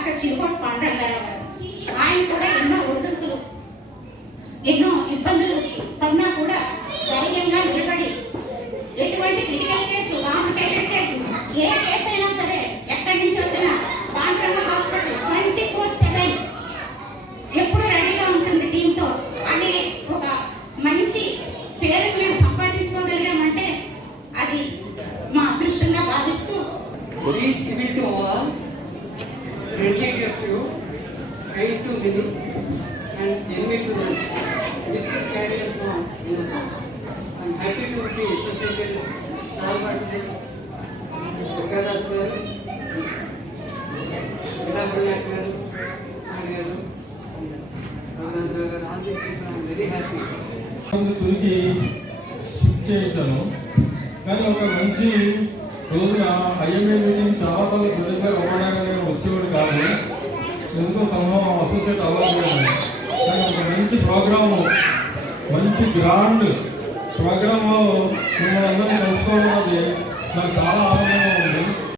చిరుకోటి పాండరంగారావు గారు ఆయన కూడా ఎన్నో ఒడిదుడుకులు ఎన్నో ఇబ్బందులు పడినా కూడా ధైర్యంగా నిలబడి ఎటువంటి క్రిటికల్ కేసు కాంప్లికేటెడ్ కేసు ఏ కేసు అయినా సరే ఎక్కడి నుంచి వచ్చినా Panduranga hospital twenty four seven ఎప్పుడు రెడీగా ఉంటుంది టీంతో అని ఒక మంచి పేరును మేము సంపాదించుకోగలిగామంటే అది మా అదృష్టంగా భావిస్తూ civil civil to all, friendly to few, to many, and envy to none. This will carry us on. I am happy to be associated with Stalwart like Jagadas garu, Gita Bullak garu, Sir garu, Raghunandra garu, all these people, I'm very happy. కొంచెం తురికి shift చేయించాను కానీ ఒక మంచి రోజున IMA meeting చాలా సార్లు prepare అవ్వడానికి నేను వచ్చేవాడు కాదు. ఎందుకో సమూహం అసోసియేట్ అవ్వలేదు. కానీ ఒక మంచి ప్రోగ్రాము మంచి గ్రాండ్ ప్రోగ్రాంలో మిమ్మల్ని అందరినీ కలుసుకోవడం అది నాకు చాలా ఆనందంగా ఉంది.